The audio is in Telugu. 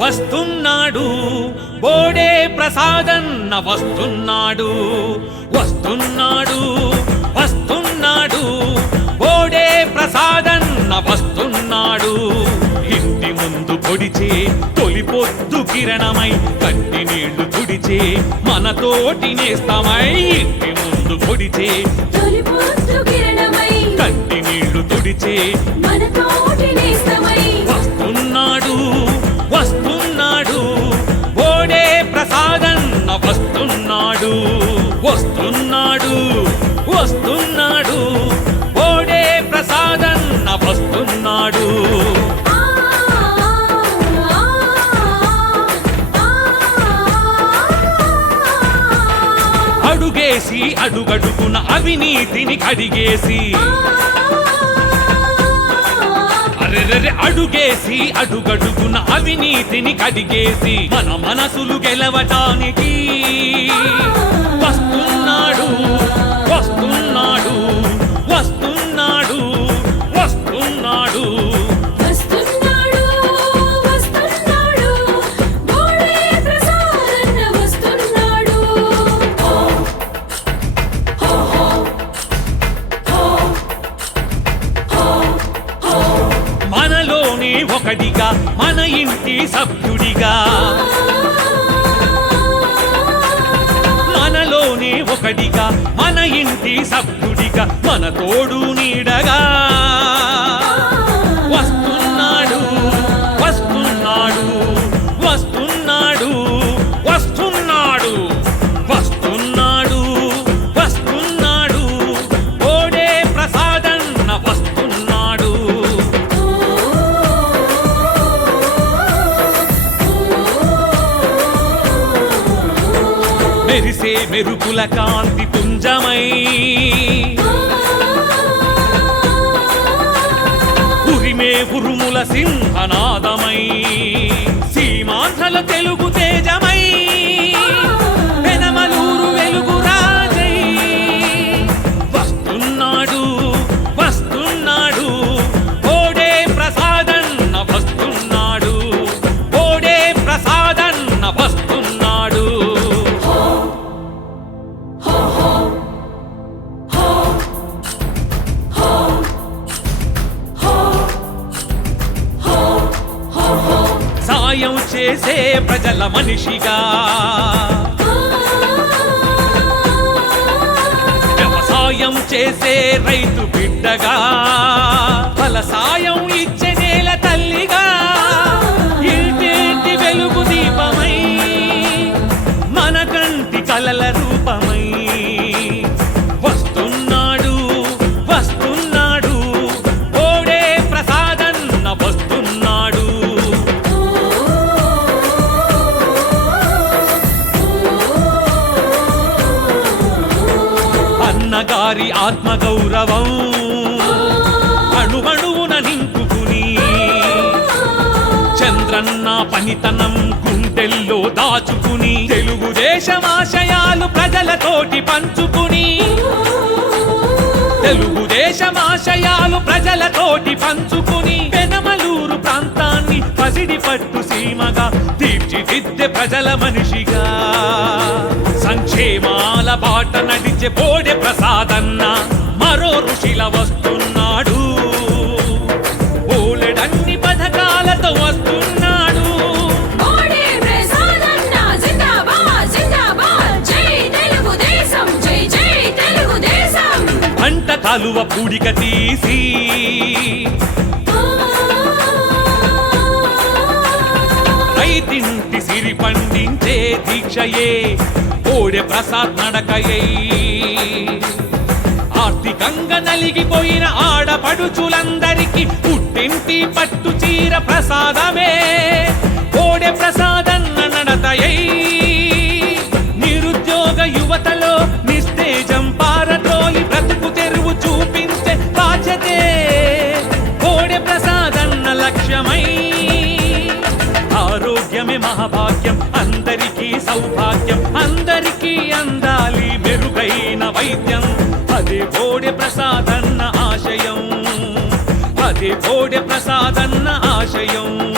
వస్తున్నాడు బోడే ప్రసాదన్న వస్తున్నాడు వస్తున్నాడు వస్తున్నాడు. బోడే ప్రసాదన్న వస్తున్నాడు. ఇంటి ముందు పొడిచే తొలి పొద్దు కిరణమై కంటి నీళ్ళు తుడిచే మన తోటి నేస్తమై ఇంటి ముందు పొడిచే తొలి పొద్దు కిరణమై కంటి నీళ్ళు తుడిచే మన వస్తున్నాడు. ఓడే ప్రసాదన్న వస్తున్నాడు. అడుగేసి అడుగడుగున అవినీతిని కడిగేసి. అరెరెరె అడుగేసి అడుగడుగున అవినీతిని కడిగేసి. మన మనసులు గెలవటానికి వస్తున్నాడు వస్తున్నాడు వస్తున్నాడు వస్తున్నాడు. మనలోనే ఒకటిగా మన ఇంటి సభ్యుడిగా. ఒకటిగా మన ఇంటి సభ్యుడిగా మన తోడు నీడగా. మెరిసే మెరుపుల కాంతి పుంజమై. ఉరిమే ఉరుముల సింహనాదమై. సీమాంధ్రల తెలుగు తేజమై. చేసే ప్రజల మనిషిగా. వ్యవసాయం చేసే రైతు బిడ్డగా. ఫలసాయం ఇచ్చే గారి ఆత్మగౌరవం. అణువణువున నింపుకుని చంద్రన్న పనితనం గుండెల్లో దాచుకుని తెలుగుదేశం ఆశయాలు ప్రజలతోటి పంచుకుని తెలుగుదేశం ఆశయాలు ప్రజలతోటి పంచుకుని పెనమలూరు ప్రాంతాన్ని పసిడి పట్టు సీమగా తీర్చిదిద్దే ప్రజల మనిషిగా. సంక్షేమాల బాట నడిచే బోడె ప్రసాదన్న. మరో ఋషిల వస్తున్నాడు. ఓలెడన్ని పథకాలతో వస్తున్నాడు. పంట కాలువ పూడిక తీసి. రైతింటి సిరి పండించే దీక్షయే ఓడె ప్రసాద్ నడకయై. ఆర్థికంగా నలిగిపోయిన ఆడపడుచులందరికీ పుట్టింటి పట్టు చీర ప్రసాదమే. సౌభాగ్యం అందరికీ అందాలి మెరుగైన వైద్యం. అది బోడె ప్రసాదన్న ఆశయం. అది బోడె ప్రసాదన్న ఆశయం.